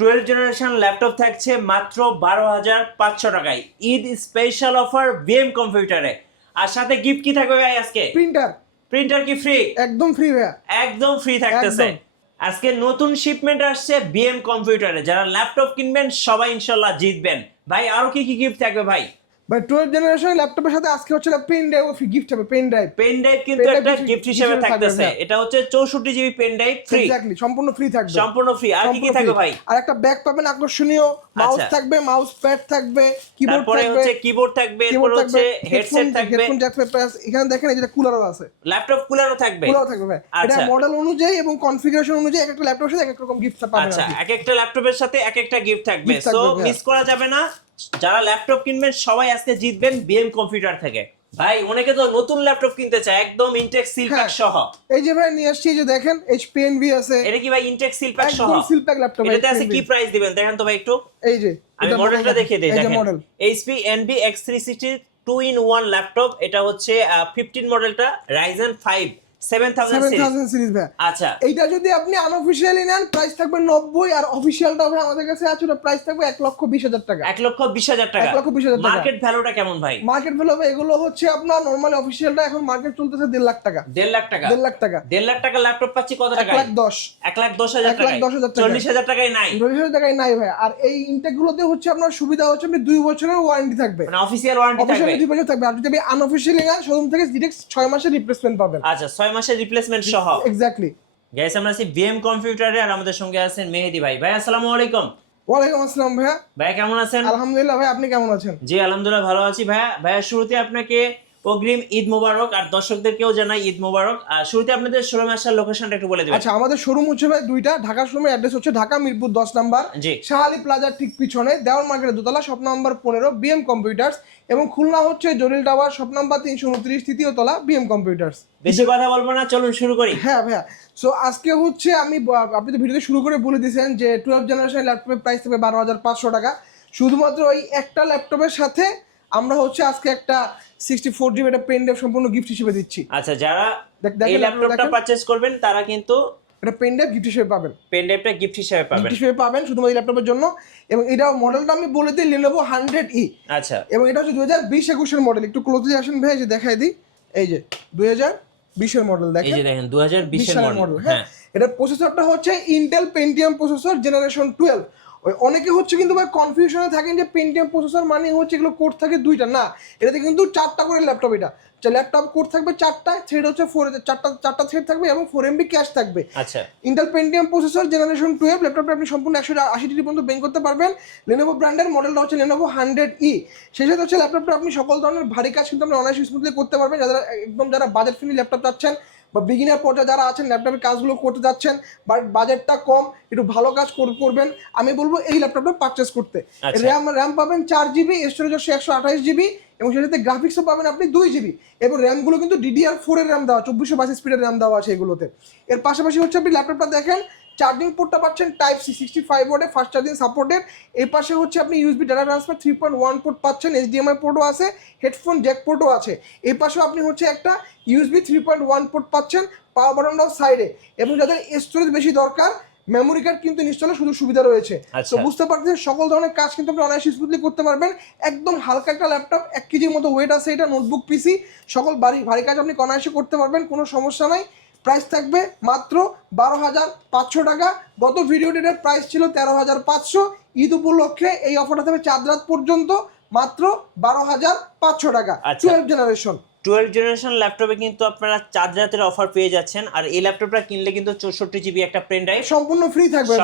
12 generation laptop থাকছে মাত্র 12,500 টাকায়। ঈদ স্পেশাল অফার বিএম কম্পিউটারে। আর সাথে গিফট কি থাকবে ভাই আজকে? প্রিন্টার কি ফ্রি? একদম ফ্রি ভাইয়া, একদম ফ্রি থাকতেছে। আজকে নতুন শিপমেন্ট আসছে বিএম কম্পিউটারে। যারা ল্যাপটপ কিনবেন সবাই ইনশাআল্লাহ জিতবেন। ভাই আরো কি কি গিফট থাকবে ভাই? ভাই 12 জেনারেশন ল্যাপটপের সাথে আজকে হচ্ছে পেন ড্রাইভ ও গিফট হবে। পেন ড্রাইভ কিন্তু একটা গিফট হিসেবে থাকতেছে। এটা হচ্ছে 64 GB pen drive free. Exactly, সম্পূর্ণ ফ্রি থাকবে। সম্পূর্ণ ফ্রি। আর কি কি থাকবে ভাই? আর একটা ব্যাগ পাবেন আকর্ষণীয়, মাউস থাকবে, মাউস প্যাড থাকবে, কিবোর্ড থাকবে, তারপরে হচ্ছে কিবোর্ড থাকবে, এরপর হচ্ছে হেডসেট থাকবে, হেডফোন জ্যাক প্লাস এখানে দেখেন এই যে কুলারও আছে। ল্যাপটপ কুলারও থাকবে। ভাই এটা মডেল অনুযায়ী এবং কনফিগারেশন অনুযায়ী একটা ল্যাপটপের সাথে এক এক রকম গিফট পাবেন। আচ্ছা, এক একটা ল্যাপটপের সাথে এক একটা গিফট থাকবে। সো মিস করা যাবে না। যারা ল্যাপটপ কিনবেন সবাই আজকে জিতবেন বিএম কম্পিউটার থেকে। ভাই অনেকে তো নতুন ল্যাপটপ কিনতে চায় একদম ইনটেক সিল প্যাক সহ। এই যে ভাই নিয়ে আসছি, যে দেখেন এইচপি এনভি আছে। এটা কি ভাই ইনটেক সিল প্যাক সহ? একদম সিল প্যাক ল্যাপটপ। এটাতে আছে কি প্রাইস দিবেন দেখেন তো ভাই একটু। এই যে আমি মডেলটা দেখিয়ে দেই। দেখেন HP NV X360 2-in-1 laptop. এটা হচ্ছে 15 মডেলটা, Ryzen 5 7000 সিরিজ ভাই। আচ্ছা, এইটা যদি আপনি আনঅফিশিয়ালি নেন প্রাইস থাকবে 90, আর অফিশিয়ালটা ভাই আমাদের কাছে আছে, ওটা প্রাইস থাকবে 1,20,000 টাকা। 1,20,000 টাকা। 1,20,000 টাকা। মার্কেট ভ্যালুটা কেমন ভাই? মার্কেট ভ্যালু এগুলো হচ্ছে আপনার নরমালি অফিশিয়ালটা এখন মার্কেট চলতেছে 1.5 লাখ টাকা। 1.5 লাখ টাকা। 1.5 লাখ টাকা। 1.5 লাখ টাকা ল্যাপটপ পাচ্ছি কত টাকায়? 1,10,000 1,10,000 টাকায়। 40,000 টাকায় নাই। 40,000 টাকায় নাই ভাই। আর এই ইনটেক গুলোতে হচ্ছে আপনার সুবিধা হচ্ছে আপনি 2 বছরের ওয়ারেন্টি থাকবে, মানে অফিশিয়াল ওয়ারেন্টি থাকবে। অফিশিয়ালি 2 বছর থাকবে। আর যদি আপনি আনঅফিশিয়ালি নেন শোরুম থেকে ডিরেক্ট 6 মাসের রিপ্লেসমেন্ট পাবেন। আচ্ছা, 6 মাসের রিপ্লেসমেন্ট সহ। এক্স্যাক্টলি। গাইস আমরা আছি বিএম কম্পিউটারে, আর আমাদের সঙ্গে আছেন মেহেদী ভাই। ভাই আসসালামু আলাইকুম। ওয়ালাইকুম আসসালাম ভাইয়া। ভাই কেমন আছেন? আলহামদুলিল্লাহ ভাই, আপনি কেমন আছেন? জি আলহামদুলিল্লাহ ভালো আছি ভাইয়া। ভাইয়া শুরুতে আপনাকে অগ্রিম ঈদ মোবারক, আর দর্শকদেরকেও জানাই ঈদ মোবারক। আর শুরুতে আপনাদের শোরুমে আসার লোকেশনটা একটু বলে দিবেন। আচ্ছা, আমাদের শোরুম হচ্ছে ভাই দুইটা। ঢাকা শোরুমের অ্যাড্রেস হচ্ছে ঢাকা মিরপুর 10 নাম্বার, শাহ আলী প্লাজার ঠিক পিছনে, দেওয়াল মার্কেটের দোতলা, শপ নাম্বার 15 বিএম কম্পিউটার্স। এবং খুলনা হচ্ছে জলিল টাওয়ার, শপ নাম্বার 329 তৃতীয় তলা বিএম কম্পিউটার্স। বেশি কথা বলবো না, চলুন শুরু করি। হ্যাঁ ভাইয়া। সো আজকে হচ্ছে আপনি তো ভিডিওতে শুরু করে বলে দিয়েছেন যে 12 জেনারেশন ল্যাপটপের প্রাইস থাকবে 12,500 টাকা। শুধুমাত্র ওই একটা ল্যাপটপের সাথে আমরা হচ্ছে আজকে একটা 64 জিবি একটা পেন ড্রাইভ সম্পূর্ণ গিফট হিসেবে দিচ্ছি। আচ্ছা, যারা এই ল্যাপটপটা পারচেজ করবেন তারা কিন্তু এটা পেন ড্রাইভ গিফট হিসেবে পাবেন। পেন ড্রাইভটা গিফট হিসেবে পাবেন শুধুমাত্র এই ল্যাপটপের জন্য। এবং এটা মডেলটা আমি বলে দিই Lenovo 100E। আচ্ছা, এবং এটা হচ্ছে 2020-21 এর মডেল। একটু ক্লোজলি আসেন ভাই, যে দেখাই দিই। এই যে 2020 এর মডেল দেখেন। এই যে দেখেন 2020 এর মডেল। হ্যাঁ, এটা প্রসেসরটা হচ্ছে ইন্টেল পেন্টিয়াম প্রসেসর জেনারেশন 12। ওই অনেকে হচ্ছে কিন্তু ভাই কনফিউশনে থাকেন যে পেন্টিয়াম প্রসেসর মানে হচ্ছে এগুলো কোড থাকে দুইটা। না, এটাতে কিন্তু 4টা করে ল্যাপটপ। এটা ল্যাপটপ কোড থাকবে 4টা, থ্রেড হচ্ছে 4টা থ্রেড থাকবে এবং 4 MB ক্যাশ থাকবে। আচ্ছা, ইন্টেল পেন্টিয়াম প্রসেসর জেনারেশন 12 ল্যাপটপটা আপনি সম্পূর্ণ 180 ডিগ্রি পর্যন্ত বেঙ্ক করতে পারবেন। Lenovo ব্র্যান্ডের মডেলটা হচ্ছে Lenovo 100E। সেই সাথে হচ্ছে ল্যাপটপটা আপনি সকল ধরনের ভারী কাজ কিন্তু আপনি অনায়াসে স্মুথলি করতে পারবেন। যারা বাজেট ফ্রেন্ডলি ল্যাপটপ চাচ্ছেন বা বিগিনার পর্যায়ে যারা আছেন, ল্যাপটপের কাজগুলো করতে যাচ্ছেন বাট বাজেটটা কম, একটু ভালো কাজ করবেন, আমি বলবো এই ল্যাপটপটা পারচেস করতে। র্যাম পাবেন 4 জিবি, স্টোরেজ হচ্ছে 128 জিবি, এবং সেটাতে সাথে গ্রাফিক্সও পাবেন আপনি 2 জিবি। এবং র্যামগুলো কিন্তু DDR4 এর র্যাম দেওয়া, 2422 স্পিডের র্যাম দেওয়া আছে এগুলোতে। এর পাশাপাশি হচ্ছে আপনি ল্যাপটপটা দেখেন চার্জিং পোর্টটা পাচ্ছেন টাইপ সি 65 ওয়াটে ফাস্ট চার্জিং সাপোর্টেড। এর পাশে হচ্ছে আপনি ইউএসবি ডাটা ট্রান্সফার 3.1 পোর্ট পাচ্ছেন, HDMI পোর্টও আছে, হেডফোন জ্যাক পোর্টও আছে। এর পাশেও আপনি হচ্ছে একটা ইউএসবি 3.1 পোর্ট পাচ্ছেন, পাওয়ার বাটনটাও সাইডে। এবং যাদের স্টোরেজ বেশি দরকার, মেমোরি কার্ড কিন্তু ইনস্টলের শুধু সুবিধা রয়েছে। তো বুঝতে পারছেন সকল ধরনের কাজ কিন্তু আপনি অনায়াসে স্মুথলি করতে পারবেন। একদম হালকা একটা ল্যাপটপ, 1 কেজির মতো ওয়েট আছে এটা, নোটবুক পিসি, সকল ভারী কাজ আপনি অনায়াসে করতে পারবেন, কোনো সমস্যা নাই। প্রাইস থাকবে মাত্র 12,500 টাকা। গত ভিডিও ডেটের প্রাইস ছিল 13,500। ঈদ উপলক্ষে এই অফারটা থাকবে 4 রাত পর্যন্ত, মাত্র 12,500 টাকা। 12 জেনারেশন ল্যাপটপে কিন্তু আপনারা 4 রাতের অফার পেয়ে যাচ্ছেন। আর এই ল্যাপটপটা কিনলে কিন্তু 64 জিবি একটা পেন ড্রাইভ সম্পূর্ণ ফ্রি থাকবে।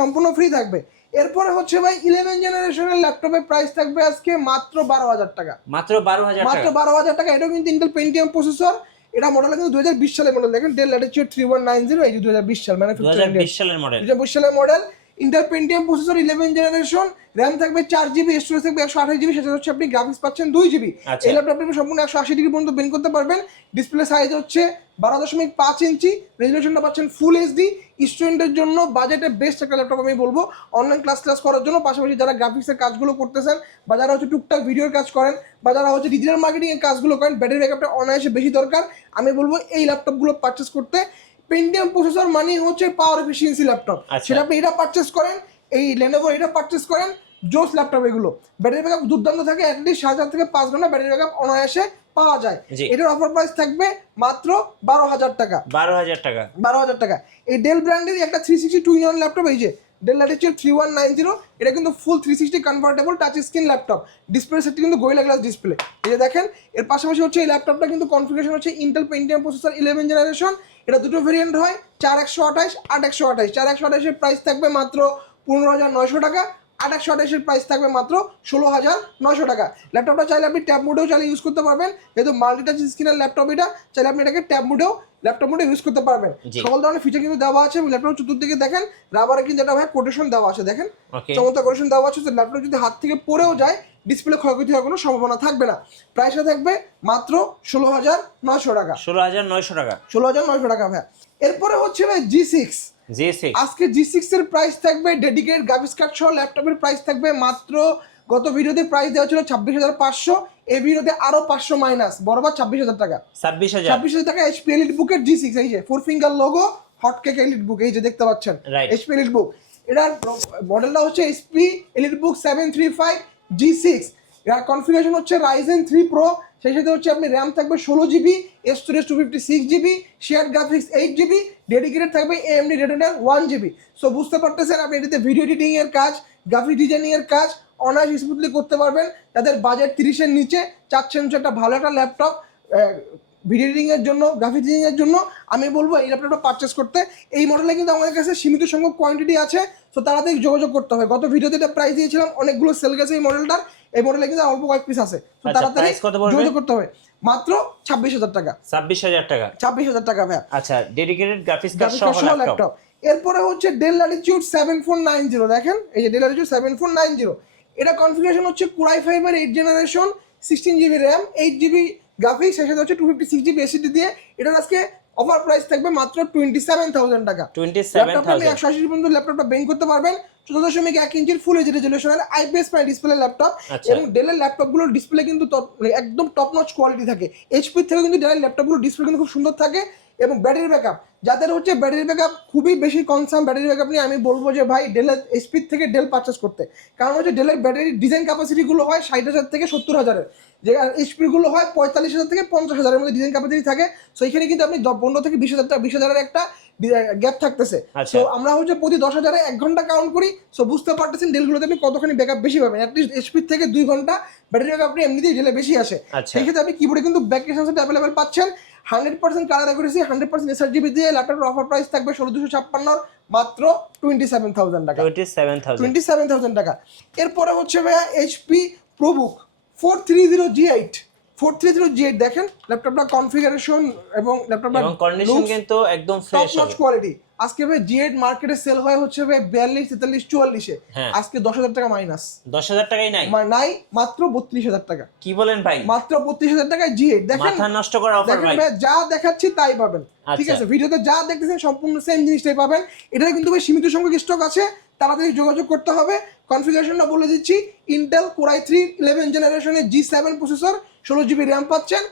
সম্পূর্ণ ফ্রি থাকবে। এরপরে হচ্ছে ভাই 11 জেনারেশনের ল্যাপটপের প্রাইস থাকবে আজকে মাত্র 12,000 টাকা। মাত্র 12,000 টাকা। এটাও কিন্তু ইন্টেল পেন্টিয়াম প্রসেসর। এটা মডেলটা কিন্তু 2020 সালের মডেল। দেখেন ডেল ল্যাটিটিউড 3190, এই যে 2020 সাল, মানে 2020 সালের মডেল। 2020 সালের model. Intel Pentium processor 11 generation, RAM থাকবে 4 জিবি, স্টোরেজ থাকবে 128 জিবি, সেটা হচ্ছে আপনি গ্রাফিক্স পাচ্ছেন 2 জিবি। এই ল্যাপটপটা সম্পূর্ণ 180 ডিগ্রি পর্যন্ত বেন্ড করতে পারবেন। ডিসপ্লে সাইজ হচ্ছে 12.5 ইঞ্চি, রেজুলেশনটা পাচ্ছেন ফুল এইচডি। স্টুডেন্টের জন্য বাজেটে বেস্ট একটা ল্যাপটপ আমি বলবো, অনলাইন ক্লাস করার জন্য। পাশাপাশি যারা গ্রাফিক্সের কাজগুলো করতেছেন, বা যারা হচ্ছে টুকটাক ভিডিওর কাজ করেন, বা যারা হচ্ছে ডিজিটাল মার্কেটিং এর কাজগুলো করেন, ব্যাটারি ব্যাকআপটা অনায়াসে বেশি দরকার, আমি বলবো এই ল্যাপটপগুলো পারচেস করতে। পেন্টিয়াম প্রসেসর মানে হচ্ছে পাওয়ার এফিসিয়েন্সি ল্যাপটপ, আচ্ছা। সেটা আপনি এটা পারচেস করেন, এই লেনোভো এটা পারচেস করেন, জোস ল্যাপটপ এগুলো ব্যাটারি ব্যাকআপ দুর্দান্ত থাকে, অ্যাটলিস্ট 4.5 থেকে 5 ঘন্টা ব্যাটারি ব্যাকআপ অনায়াসে পাওয়া যায়। জি। এটার অফার প্রাইস থাকবে মাত্র 12,000 টাকা। 12,000 টাকা। 12,000 টাকা। এই ডেল ব্র্যান্ডের একটা 360 2-in-1 ল্যাপটপ, এই যে ডেল ল্যাটিটিউড 3190, এটা কিন্তু ফুল 360 convertible touch screen laptop, display সেটটি কিন্তু গোরিলা গ্লাস ডিসপ্লে, এই যে দেখেন। এর পাশাপাশি হচ্ছে এই ল্যাপটপটা কিন্তু কনফিগারেশন হচ্ছে ইন্টেল পেন্টিয়াম প্রসেসর 11 জেনারেশন, এটা দুটো ভেরিয়েন্ট হয়, 4128, 8128। 4128 এর প্রাইস থাকবে মাত্র 15,900 টাকা, 8128 এর প্রাইস থাকবে মাত্র 16,900 টাকা। ল্যাপটপটা চাইলে আপনি ট্যাব মোডেও চাইলে ইউজ করতে পারবেন, যেহেতু মাল্টিটাচ স্ক্রিনের ল্যাপটপ এটা, চাইলে আপনি এটাকে ট্যাব মোডেও ল্যাপটপ মোডে ইউজ করতে পারবেন। সকল ধরনের ফিচার কিন্তু দেওয়া আছে, এবং ল্যাপটপ চতুর্দিকে দেখেন রাবারে কিন্তু এটা ভাই কোটেশন দেওয়া আছে, দেখেন চমৎকার কোটেশন দেওয়া আছে, তো ল্যাপটপ যদি হাত থেকে পড়েও যায় ডিসপ্লে ক্ষয়ক্ষতি হওয়ার কোনো সম্ভাবনা থাকবে না। প্রাইসটা থাকবে মাত্র 16,900 টাকা। 16,900 টাকা। 16,900 টাকা ভাই। এরপরে হচ্ছে ভাই G6। আজকে G6 এর প্রাইস থাকবে ডেডিকেটেড গ্রাফিক্স কার্ড সহ ল্যাপটপের প্রাইস থাকবে মাত্র, গত ভিডিওতে প্রাইস দেওয়া ছিল 26,500, এই ভিডিওতে আরো 500 মাইনাস, বরাবর 26,000 টাকা। 26,000 টাকা HP এলিট বুকের G6, এই যে 4 ফিঙ্গার লোগো হটকেক এলিট বুক, এই যে দেখতে পাচ্ছেন HP এলিট বুক। এটার মডেলটা হচ্ছে HP এলিট বুক 735 G6। এর কনফিগারেশন হচ্ছে Ryzen 3 Pro, সেই সাথে হচ্ছে আপনি র্যাম থাকবে 16GB, storage 256GB, share graphics 8GB, dedicated থাকবে AMD Radeon 1GB। সো বুঝতে পারতেছেন আপনি এটাতে ভিডিও এডিটিং এর কাজ, গ্রাফিক ডিজাইনিং এর কাজ অনায়াস স্মুথলি করতে পারবেন। তাদের বাজেট 30-এর নিচে চাচ্ছেন যে একটা ভালো একটা ল্যাপটপ ভিডিও এডিটিং এর জন্য, গ্রাফিক ডিজাইনিং এর জন্য, আমি বলবো এই ল্যাপটপটা পারচেস করতে। এই মডেলে কিন্তু আমাদের কাছে সীমিত সংখ্যক কোয়ান্টিটি আছে, তো তাড়াতাড়ি যোগাযোগ করতে হবে। গত ভিডিওতে এটা প্রাইস দিয়েছিলাম, অনেকগুলো সেল গেছে এই মডেলটার, এই মডেলে কিন্তু অল্প কয়েক পিস আছে, তো তাড়াতাড়ি যোগাযোগ করতে হবে। মাত্র 26,000 টাকা। 26,000 টাকা। 26,000 টাকা ভাই। আচ্ছা, ডেডিকেটেড গ্রাফিক্স কার্ড সহ ল্যাপটপ। এরপরে হচ্ছে ডেল ল্যাটিটিউড 7490, দেখেন এই যে ডেল ল্যাটিটিউড 7490, এটা কনফিগারেশন হচ্ছে Core i5 এর 8 generation, 16GB RAM, 8GB graphics, সেই সাথে হচ্ছে 256GB SSD দিয়ে। এটার আজকে অফার প্রাইস থাকবে মাত্র 27,000 টাকা। 27,000 180 পর্যন্ত ল্যাপটপটা বেঞ্চ করতে পারবেন, 14.1 ইঞ্চির ফুল এইচডি রেজোলিউশনের IPS প্যানেল ডিসপ্লে ল্যাপটপ। এবং ডেলের ল্যাপটপগুলোর ডিসপ্লে কিন্তু একদম টপ নচ কোয়ালিটি থাকে, HP থেকে কিন্তু ডেলের ল্যাপটপগুলোর ডিসপ্লে কিন্তু খুব সুন্দর থাকে। এবং ব্যাটারি ব্যাকআপ, যাদের হচ্ছে ব্যাটারি ব্যাকআপ খুবই বেশি কনসার্ন ব্যাটারি ব্যাকআপ নিয়ে, আমি বলবো যে ভাই ডেলের HP থেকে ডেল পারচেস করতে, কারণ হচ্ছে ডেলের ব্যাটারি ডিজাইন ক্যাপাসিটিগুলো হয় 60,000 থেকে 70,000-এর, যে HP গুলো হয় 45,000 থেকে 50,000-এর মধ্যে ডিজাইন ক্যাপাসিটি থাকে। সো এখানে কিন্তু আপনি 15 থেকে 20,000-এর একটা গ্যাপ থাকতেছে। সো আমরা হচ্ছে প্রতি 10,000-এ 1 ঘন্টা কাউন্ট করি, সো বুঝতে পারতেছেন ডেলগুলোতে আপনি কতখানি ব্যাকআপ বেশি পাবেন। অ্যাটলিস্ট HP থেকে 2 ঘন্টা ব্যাটারি ব্যাকআপ আপনি এমনিতেই ডেলে বেশি আসে। সেই ক্ষেত্রে আপনি কিবোর্ডে কিন্তু ব্যাটারি সেন্সর অ্যাভেলেবেল পাচ্ছেন, 100% কালার অ্যাকুরেসি, 100% sRGB দিয়ে। ল্যাপটপের অফার প্রাইস থাকবে 16,256 মাত্র 27,000 টাকা। 27,000 টাকা। এরপরে হচ্ছে ভাইয়া HP ProBook 430G8, 430G8 দেখেন ল্যাপটপটা কনফিগারেশন এবং ল্যাপটপটা কন্ডিশন কিন্তু একদম ফ্রেশ হবে, কোয়ালিটি। আজকে ভাই G8 মার্কেটে সেল হয় হচ্ছে ভাই 42, 43, 44-এ, আজকে 10,000 টাকা মাইনাস। 10,000 টাকাই নাই, নাই, মাত্র 32,000 টাকা। কি বলেন ভাই? মাত্র 32,000 টাকায় G8 দেখেন, মাথা নষ্ট করা অফার ভাই। যা দেখাচ্ছি তাই পাবেন, ঠিক আছে? ভিডিওতে যা দেখতেছেন সম্পূর্ণ সেম জিনিসটাই পাবেন। এটা কিন্তু ভাই সীমিত সংখ্যক স্টক আছে, তাড়াতাড়ি যোগাযোগ করতে হবে। কনফিগারেশনটা বলে দিচ্ছি, ইন্টেল Core i3 11 জেনারেশনের G7 প্রসেসর, 16GB র্যাম পাচ্ছেন,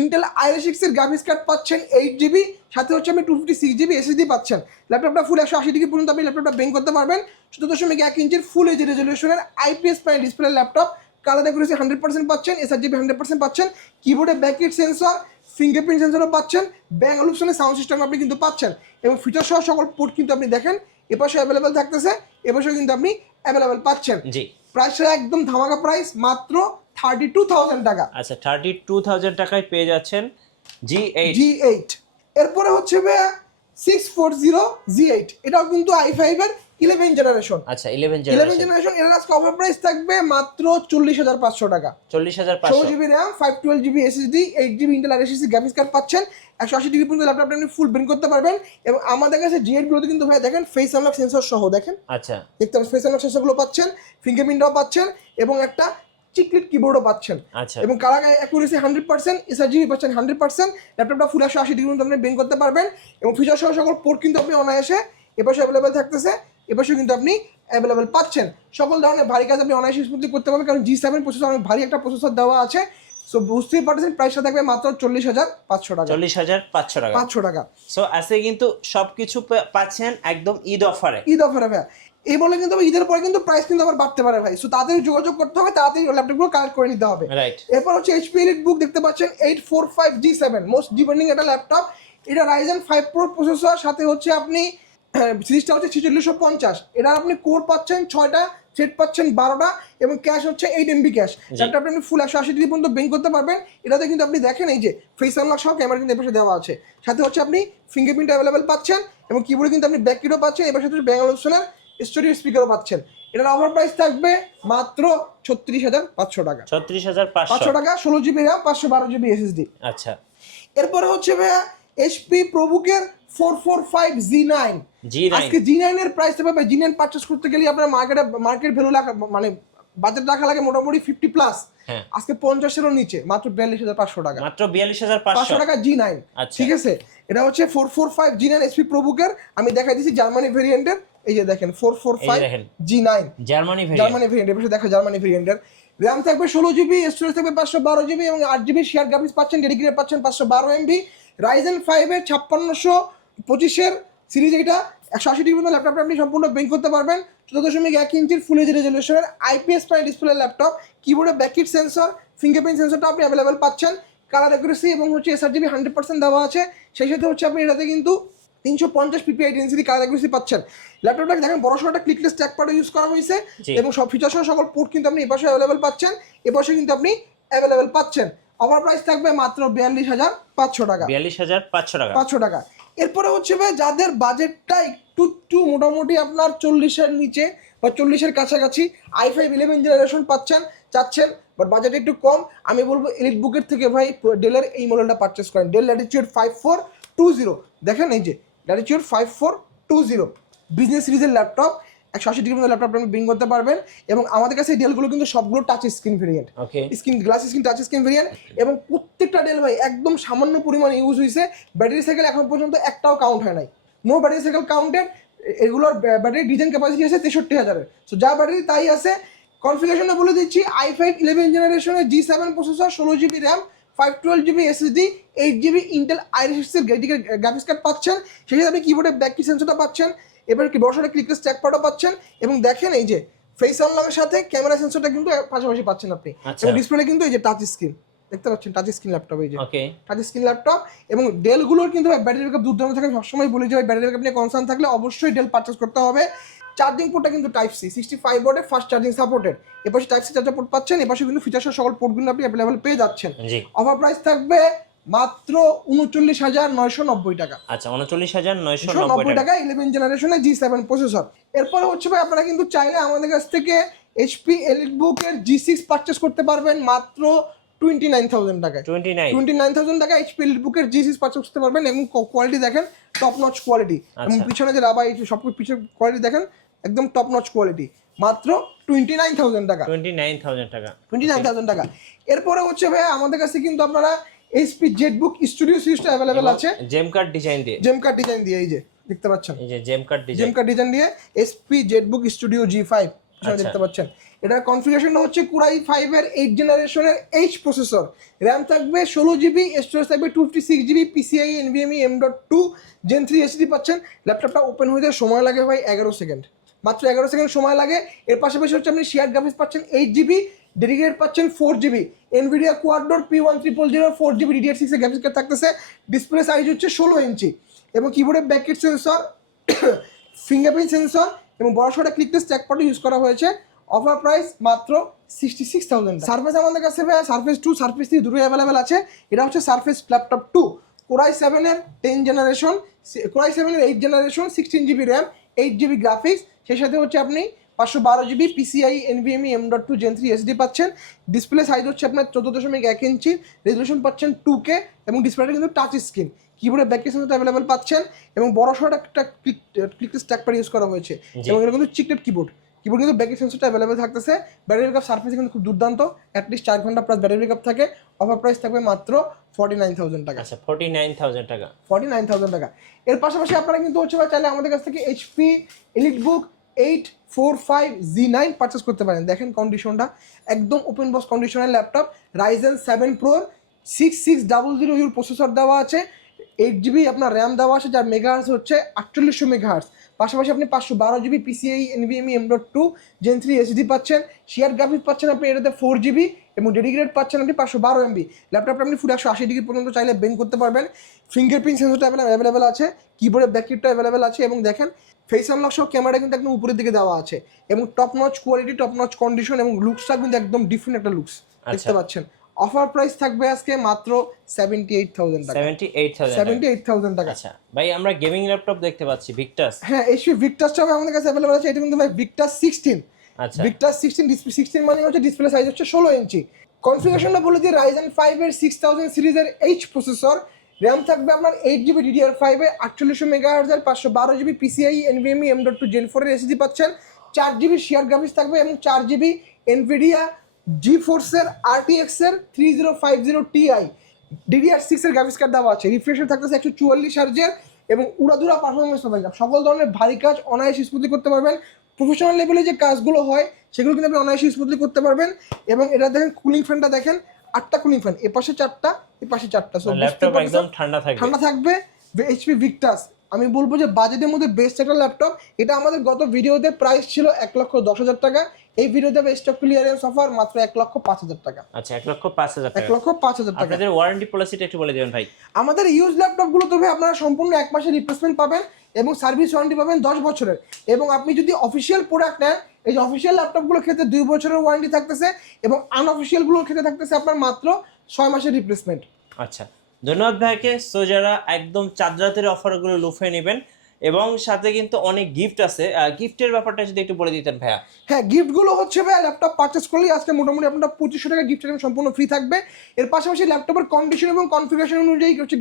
ইন্টেল i6 এর গ্রাফিক্স কার্ড পাচ্ছেন 8GB, সাথে হচ্ছে আপনি 256GB SSD পাচ্ছেন। ল্যাপটপটা ফুল 180 ডিগ্রি পর্যন্ত আপনি ল্যাপটপটা বেঞ্চ করতে পারবেন, 14.1 ইঞ্চির ফুল এইচডি রেজোলিউশনের IPS panel display laptop, colour accuracy 100% পাচ্ছেন, sRGB 100% পাচ্ছেন, কিবোর্ডে ব্যাকলাইট সেন্সর, ফিঙ্গারপ্রিন্ট সেন্সরও পাচ্ছেন, ব্যাং অলুপশনের সাউন্ড সিস্টেম আপনি কিন্তু পাচ্ছেন, এবং ফিচার সহ সকল পোর্ট কিন্তু আপনি দেখেন এপাশে অ্যাভেলেবেল থাকতেছে, এপাশেও কিন্তু আপনি অ্যাভেলেবেল পাচ্ছেন। জি, প্রাইসটা একদম ধামাকা প্রাইস, মাত্র 32,000 টাকা। আচ্ছা, 32,000 টাকায় পেয়ে যাচ্ছেন G8। এরপরে হচ্ছে 640G8, এটাও কিন্তু i5 এর 11 জেনারেশন। আচ্ছা, 11 জেনারেশন। এর আজকে অফার প্রাইস থাকবে মাত্র 40,500 টাকা। 40,500। 16GB RAM, 512GB SSD, 8GB Intel i6 graphics card পাচ্ছেন, 180 ডিগ্রি পর্যন্ত ল্যাপটপটা আপনি ফুল বেঞ্চ করতে পারবেন। এবং আমাদের কাছে G8 গুলোতে কিন্তু ভাই দেখেন ফেস আনলক সেন্সর সহ, দেখেন, আচ্ছা, দেখতে পাচ্ছেন ফেস আনলক সেন্সরগুলো পাচ্ছেন, ফিঙ্গারপ্রিন্টও পাচ্ছেন, এবং একটা চিকলিট কিবোর্ডও পাচ্ছেন। আচ্ছা, এবং কালার অ্যাকুরেসি 100%, sRGB পাচ্ছেন 100%। ল্যাপটপটা ফুল 180 ডিগ্রি পর্যন্ত আপনি বেঞ্চ করতে পারবেন, এবং ফিচার সহ সকল পোর্ট কিন্তু আপনি অনায়াসে এপাশে অ্যাভেলেবেল থাকতেছে, এপাশেও কিন্তু আপনি অ্যাভেলেবেল পাচ্ছেন। সকল ধরনের ভারী কাজ আপনি অনায়াসে স্মুথলি করতে পারবেন, কারণ G7 প্রসেসর অনেক ভারী একটা প্রসেসর দেওয়া আছে। সো বুঝতেই পারছেন প্রাইসটা থাকবে মাত্র 40,500 টাকা। 40,500 টাকা। 500 টাকা। সো আজকে কিন্তু সবকিছু পাচ্ছেন একদম ঈদ অফারে। ঈদ অফারে ভাই। এই বলে কিন্তু ঈদের পরে কিন্তু প্রাইস কিন্তু আবার বাড়তে পারে ভাই। সো তাড়াতাড়ি যোগাযোগ করতে হবে, তাড়াতাড়ি ল্যাপটপগুলো কালেক্ট করে নিতে হবে। রাইট। এরপর হচ্ছে HP EliteBook দেখতে পাচ্ছেন 845G7 মোস্ট ডিমান্ডিং একটা ল্যাপটপ। এটা Ryzen 5 Pro প্রসেসর, সাথে হচ্ছে আপনি সিরিজটা হচ্ছে 4650। এটা আপনি কোর পাচ্ছেন 6টা, থ্রেড পাচ্ছেন 12টা এবং ক্যাশ হচ্ছে 8 MB ক্যাশ। ল্যাপটপটা আপনি ফুল 180 ডিগ্রি পর্যন্ত বেঙ্ক করতে পারবেন। এটাতে কিন্তু আপনি দেখেন এই যে ফেস আনলক সহ ক্যামেরা কিন্তু এপাশে দেওয়া আছে, সাথে হচ্ছে আপনি ফিঙ্গারপ্রিন্ট অ্যাভেলেবেল পাচ্ছেন এবং কিবোর্ডে কিন্তু আপনি ব্যাক কিটও পাচ্ছেন, এবার সাথে ব্যাঙ্গালোর অপশনের স্টুডিও স্পিকারও পাচ্ছেন। এটার অফার প্রাইস থাকবে মাত্র 36,500 টাকা। 36,500 টাকা, 16GB RAM, 512GB SSD। আচ্ছা। এরপরে হচ্ছে ভাইয়া HP ProBook-এর 445 G9। আজকে G9 এর প্রাইসটা পাবে, G9 পারচেজ করতে গেলে আপনার মার্কেট ভ্যালু মানে বাজেট রাখা লাগে মোটামুটি 50+। আজকে 50-এরও নিচে, মাত্র 42,500 টাকা। মাত্র 42,500 টাকা G9। ঠিক আছে, এটা হচ্ছে 445 G9 HP ProBook-এর। আমি দেখাই দিচ্ছি জার্মানি ভেরিয়েন্টের। এই যে দেখেন 445 G9 জার্মানি ভেরিয়েন্ট। এবার দেখো জার্মানি ভেরিয়েন্টের। RAM থাকবে 16GB, স্টোরেজ থাকবে 512GB এবং 8GB শেয়ার গ্রাফিক্স পাচ্ছেন, ডেডিকেটেড পাচ্ছেন 512 MB। Ryzen 5 এর 5625-এর সিরিজ, এটা 180 ডিগ্রি পর্যন্ত ল্যাপটপটা আপনি সম্পূর্ণ বেঙ্ক করতে পারবেন। 14.1 ইঞ্চির ফুল এইচডি রেজলিউশনের IPS প্যানেল ডিসপ্লে ল্যাপটপ। কিবোর্ডে ব্যাকলিট সেন্সর, ফিঙ্গারপ্রিন্ট সেন্সরটা আপনি অ্যাভেলেবেল পাচ্ছেন। কালার অ্যাকুরেসি এবং হচ্ছে sRGB 100% দেওয়া আছে। সেই সাথে হচ্ছে আপনি এটাতে কিন্তু 350 PPI ডেন্সিটি কালার অ্যাকুরেসি পাচ্ছেন। ল্যাপটপটা দেখেন বড় সড়ো একটা ক্লিকলেস ট্র্যাক প্যাড ইউজ করা হয়েছে এবং সব ফিচার সহ সকল পোর্ট কিন্তু আপনি এপাশে অ্যাভেলেবেল পাচ্ছেন, এপাশে কিন্তু আপনি অ্যাভেলেবেল পাচ্ছেন। অফার প্রাইস থাকবে মাত্র 42,500 টাকা। 42,500 টাকা। 500 টাকা। এরপরে হচ্ছে ভাই যাদের বাজেটটা একটু মোটামুটি আপনার 40-এর নিচে বা 40-এর কাছাকাছি, i5 11 জেনারেশন চাচ্ছেন বাট বাজেট একটু কম, আমি বলবো EliteBook-এর থেকে ভাই ডেলের এই মডেলটা পারচেস করেন। Del Latitude 5420। দেখেন এই যে ল্যাটিটিউড 5420 বিজনেস সিরিজের ল্যাপটপ, 180 ডিগ্রি ল্যাপটপ আপনি বিং করতে পারবেন। এবং আমাদের কাছে ডেলগুলো কিন্তু সবগুলো touch screen variant, glass screen touch screen variant এবং প্রত্যেকটা ডেল ভাই একদম সামান্য পরিমাণে ইউজ হয়েছে। ব্যাটারি সাইকেল এখন পর্যন্ত একটাও কাউন্ট হয় নাই, নো ব্যাটারি সাইকেল কাউন্টেড। এগুলোর ব্যাটারি ডিজাইন ক্যাপাসিটি আছে 63,000-এর। সো যা ব্যাটারি তাই আছে। কনফিগারেশনে বলে দিচ্ছি, i5 11 জেনারেশনের G7 processor, 16GB RAM, 512GB SSD, 8GB Intel আইরিস-এর ডেডিকেটেড গ্রাফিক্স কার্ড পাচ্ছেন। সেই সাথে আপনি কিবোর্ডে ব্যাকলিট সেন্সরটা পাচ্ছেন, এবার কি বড় সড়ো ক্লিকলেস ট্র্যাক প্যাডও পাচ্ছেন এবং দেখেন এই যে ফেস আনলকের সাথে ক্যামেরা সেন্সরটা কিন্তু পাশাপাশি পাচ্ছেন আপনি। এবং ডিসপ্লে কিন্তু এই যে টাচ স্ক্রিন দেখতে পাচ্ছেন, টাচ স্ক্রিন ল্যাপটপ, এই যে টাচ স্ক্রিন ল্যাপটপ। এবং ডেলগুলোর কিন্তু ব্যাটারি ব্যাকআপ দুর্দান্ত থাকে, সবসময় বলি যে ব্যাটারি ব্যাকআপ নিয়ে কনসার্ন থাকলে অবশ্যই ডেল পারচেস করতে হবে। চার্জিং পোর্টটা কিন্তু Type-C 65 ওয়াটের ফাস্ট চার্জিং সাপোর্টেড। এপাশে Type-C চার্জার পোর্ট পাচ্ছেন, এপাশে কিন্তু ফিচার সকল পোর্টগুলো আপনি অ্যাভেলেবেল পেয়ে যাচ্ছেন। অফার প্রাইস থাকবে মাত্র 39,990 টাকা। আচ্ছা, 39,990 টাকা 11 জেনারেশনের G7 প্রসেসর। এরপর হচ্ছে ভাই আপনারা কিন্তু চাইলে আমাদের কাছ থেকে HP EliteBook-এর G6 পারচেস করতে পারবেন মাত্র 29,000 টাকায়। 29,000 টাকা HP EliteBook-এর G6 পারচেস করতে পারবেন এবং কোয়ালিটি দেখেন টপ নচ কোয়ালিটি এবং পিছনে যে রাবার সব পিছনে কোয়ালিটি দেখেন একদম টপ নচ কোয়ালিটি। মাত্র 29,000 টাকা। 29,000 টাকা। এরপরে হচ্ছে ভাই আমাদের কাছে কিন্তু আপনারা HP ZBook স্টুডিও সিরিজটা অ্যাভেলেবেল আছে, জেম কার্ড ডিজাইন দিয়ে, এই যে দেখতে পাচ্ছেন, এই যে জেম কার্ড ডিজাইন দিয়ে HP ZBook স্টুডিও G5 দেখতে পাচ্ছেন। এটার কনফিগারেশনটা হচ্ছে Core i5 এর 8 জেনারেশনের H প্রসেসর, RAM থাকবে 16GB, স্টোরেজ থাকবে 256GB, PCIe NVMe M.2 Gen 3 SSD পাচ্ছেন। ল্যাপটপটা ওপেন হতে সময় লাগে ভাই 11 সেকেন্ড, মাত্র 11 সেকেন্ড সময় লাগে। এর পাশাপাশি হচ্ছে আপনি শেয়ার গ্রাফিক্স পাচ্ছেন 8GB, ডেডিকেটেড পাচ্ছেন 4GB, NVIDIA Quad-Core P1300 4GB DDR6 এর গ্রাফিক্স কার্ড থাকতেছে। ডিসপ্লে সাইজ হচ্ছে 16 ইঞ্চি এবং কিবোর্ডে ব্যাকলিট সেন্সর, ফিঙ্গারপ্রিন্ট সেন্সর এবং বড় সড়ো ক্লিকলেস ট্র্যাক প্যাড ইউজ করা হয়েছে। অফার প্রাইস মাত্র 66,000। সারফেস আমাদের কাছে ভাই সারফেস 2, সারফেস 3 দুটোই অ্যাভেলেবেল আছে। এটা হচ্ছে সারফেস ল্যাপটপ 2, Core i7 এর 10 জেনারেশন, Core i7 এর 8 generation, 16GB RAM, 8GB graphics. সেই সাথে হচ্ছে আপনি 512GB PCIe NVMe M.2 Gen 3 SSD পাচ্ছেন। ডিসপ্লে সাইজ হচ্ছে আপনার 14.1 ইঞ্চি, রেজলিউশন পাচ্ছেন 2K এবং ডিসপ্লেটা কিন্তু টাচ স্ক্রিন। কিবোর্ডে ব্যাকলিট সেন্সর অ্যাভেলেবেল পাচ্ছেন এবং বড় সড়ো একটা ক্লিকলেস ট্র্যাক প্যাড ইউজ করা হয়েছে এবং এটা কিন্তু চিকলেট কিবোর্ড কিন্তু ব্যাকলিট সেন্সরটা অ্যাভেলেবেল থাকতেছে। ব্যাটারি ব্যাকআপ সারফেসে কিন্তু খুব দুর্দান্ত, অ্যাটলিস্ট 4 ঘন্টা প্লাস ব্যাটারি ব্যাকআপ থাকে। অফার প্রাইস থাকবে মাত্র 49,000 টাকা। আচ্ছা, 49,000 টাকা। 49,000 টাকা। এর পাশাপাশি আপনারা কিন্তু হচ্ছে চাইলে আমাদের কাছ থেকে HP EliteBook 45Z9 পারচেস করতে পারেন। দেখেন কন্ডিশনটা একদম ওপেন বক্স কন্ডিশনের laptop, Ryzen 7 Pro 6600U processor দেওয়া আছে, 8GB আপনার র্যাম দেওয়া আছে, যার মেগাহার্স হচ্ছে 4800 মেগাহার্স। পাশাপাশি আপনি 512GB PCIe NVMe M.2 Gen 3 SSD পাচ্ছেন, শেয়ার গ্রাফিক্স পাচ্ছেন আপনি এটাতে 4GB এবং ডেডিকেটেড পাচ্ছেন আপনি 512MB। ল্যাপটপটা আপনি ফুল 180 ডিগ্রি পর্যন্ত চাইলে বেন্ড করতে পারবেন। ফিঙ্গারপ্রিন্ট সেন্সরটা অ্যাভেলেবেল আছে, কিবোর্ডের ব্যাকলিটটা অ্যাভেলেবেল আছে এবং দেখেন ফেস আনলক সহ ক্যামেরা কিন্তু একদম উপরের দিকে দেওয়া আছে এবং top notch quality, top notch condition এবং লুকসটা কিন্তু একদম ডিফারেন্ট একটা লুকস দেখতে পাচ্ছেন। অফার প্রাইস থাকবে আজকে মাত্র 78,000 টাকা। 78,000 টাকা। আচ্ছা ভাই, আমরা গেমিং ল্যাপটপ দেখতে পাচ্ছি ভিক্টাস। হ্যাঁ, HP ভিক্টাসটা আমাদের কাছে অ্যাভেলেবল আছে। এটা কিন্তু ভাই ভিক্টাস 16। আচ্ছা, ভিক্টাস 16 ডিসপ্লে 16 মানে হচ্ছে ডিসপ্লে সাইজ হচ্ছে 16 ইঞ্চি। কনফিগারেশনটা বলে দিই, Ryzen 5 এর 6000 সিরিজের H প্রসেসর, র্যাম থাকবে আপনার 8GB DDR5 এর 4800 মেগাহার্জ এর 512GB PCIe NVMe M.2 Gen 4 এর SSD পাচ্ছেন, 4GB শেয়ার গ্রাফিক্স থাকবে এবং 4GB NVIDIA GeForce এর RTX এর 3050 Ti DDR6 এর গ্রাফিক্স কার্ড দেওয়া আছে। রিফ্রেশ থাকতেছে 144 হার্জের এবং উড়াধুরা পারফরমেন্স পাবেন। সকল ধরনের ভারী কাজ অনায়াসে স্মুথলি করতে পারবেন। প্রফেশনাল লেভেলে যে কাজগুলো হয় সেগুলো কিন্তু আপনি অনায়াসে স্মুথলি করতে পারবেন। এবং এটা দেখেন কুলিং ফ্যানটা দেখেন, 8টা কুলিং ফ্যান, এপাশে 4টা এপাশে 4টা। সো ল্যাপটপ একদম ঠান্ডা থাকবে। HP ভিক্টাস আমি বলবো যে বাজেটের মধ্যে বেস্ট একটা ল্যাপটপ। এটা আমাদের গত ভিডিওতে প্রাইস ছিল 1,10,000 টাকা, এই ভিডিওতে স্টক ক্লিয়ারেন্স অফার মাত্র 1,05,000 টাকা। আচ্ছা, 1,05,000 টাকা। 1,05,000 টাকা। আপনাদের ওয়ারেন্টি পলিসিটা একটু বলে দিবেন ভাই। আমাদের ইউজ ল্যাপটপগুলো তবে আপনারা সম্পূর্ণ 1 মাসের রিপ্লেসমেন্ট পাবেন এবং সার্ভিস ওয়ারেন্টি পাবেন 10 বছরের। এবং আপনি যদি অফিসিয়াল প্রোডাক্ট নেন, এই যে অফিসিয়াল ল্যাপটপগুলোর ক্ষেত্রে 2 বছরের ওয়ারেন্টি থাকতেছে এবং আনঅফিসিয়ালগুলোর ক্ষেত্রে থাকতেছে আপনার মাত্র 6 মাসের রিপ্লেসমেন্ট। আচ্ছা, ধন্যবাদ ভাইকে। সো যারা একদম চাঁদ রাতের অফারগুলো লুফে নেবেন এবং সাথে কিন্তু অনেক গিফট আছে, গিফটের ব্যাপারটা যদি একটু বলে দিতেন ভাইয়া। হ্যাঁ, গিফটগুলো হচ্ছে ভাইয়া ল্যাপটপ পারচেস করলেই আজকে মোটামুটি আপনার 2500 টাকা গিফট আইটেম সম্পূর্ণ ফ্রি থাকবে। এর পাশাপাশি ল্যাপটপের কন্ডিশন এবং কনফিগারেশন অনুযায়ী হচ্ছে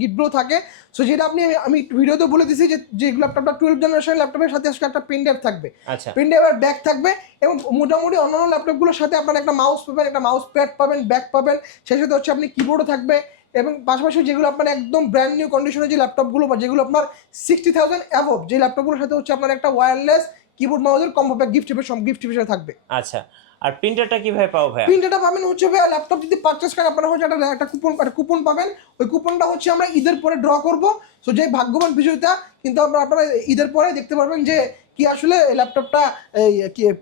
গিফটগুলো থাকে। সো যেটা আমি ভিডিওতে বলে দিয়েছি যে ল্যাপটপটা 12 জেনারেশন ল্যাপটপের সাথে আজকে একটা পেন ড্রাইভ থাকবে। আচ্ছা, পেন ড্রাইভ আর ব্যাগ থাকবে এবং মোটামুটি অন্যান্য ল্যাপটপগুলোর সাথে আপনারা একটা মাউস পাবেন, একটা মাউস প্যাড পাবেন, ব্যাগ পাবেন, সেই সাথে হচ্ছে আপনি কিবোর্ডও থাকবে। এবং পাশাপাশি যেগুলো আপনার একদম ব্র্যান্ড নিউ কন্ডিশনের যে ল্যাপটপগুলো বা যেগুলো আপনার 60,000 অ্যাবভ, যে ল্যাপটপগুলোর সাথে হচ্ছে আপনার একটা ওয়্যারলেস কিবোর্ড মাউসের কম্বো প্যাক গিফট হিসেবে থাকবে। আচ্ছা, আর প্রিন্টারটা কিভাবে পাবো ভাই? প্রিন্টারটা পাবেন হচ্ছে ভাই ল্যাপটপ যদি পারচেস করেন আপনারা হচ্ছে একটা কুপন পাবেন। ওই কুপনটা হচ্ছে আমরা ঈদের পরে ড্র করব। সো যে ভাগ্যবান বিজয়ীটা কিন্তু আপনারা ঈদের পরে দেখতে পারবেন যে কি আসলে ল্যাপটপটা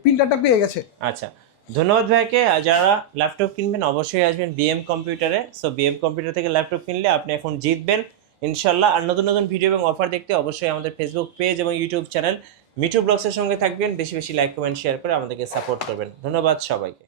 প্রিন্টারটা পেয়ে গেছে। আচ্ছা, ধন্যবাদ ভাইকে। যারা ল্যাপটপ কিনবেন অবশ্যই আসবেন বিএম কম্পিউটারে। সো বিএম কম্পিউটার থেকে ল্যাপটপ কিনলে আপনি এখন জিতবেন ইনশাল্লাহ। আর নতুন নতুন ভিডিও এবং অফার দেখতে অবশ্যই আমাদের ফেসবুক পেজ এবং ইউটিউব চ্যানেল মিঠু ব্লগসের সঙ্গে থাকবেন। বেশি বেশি লাইক কমেন্ট শেয়ার করে আমাদেরকে সাপোর্ট করবেন। ধন্যবাদ সবাইকে।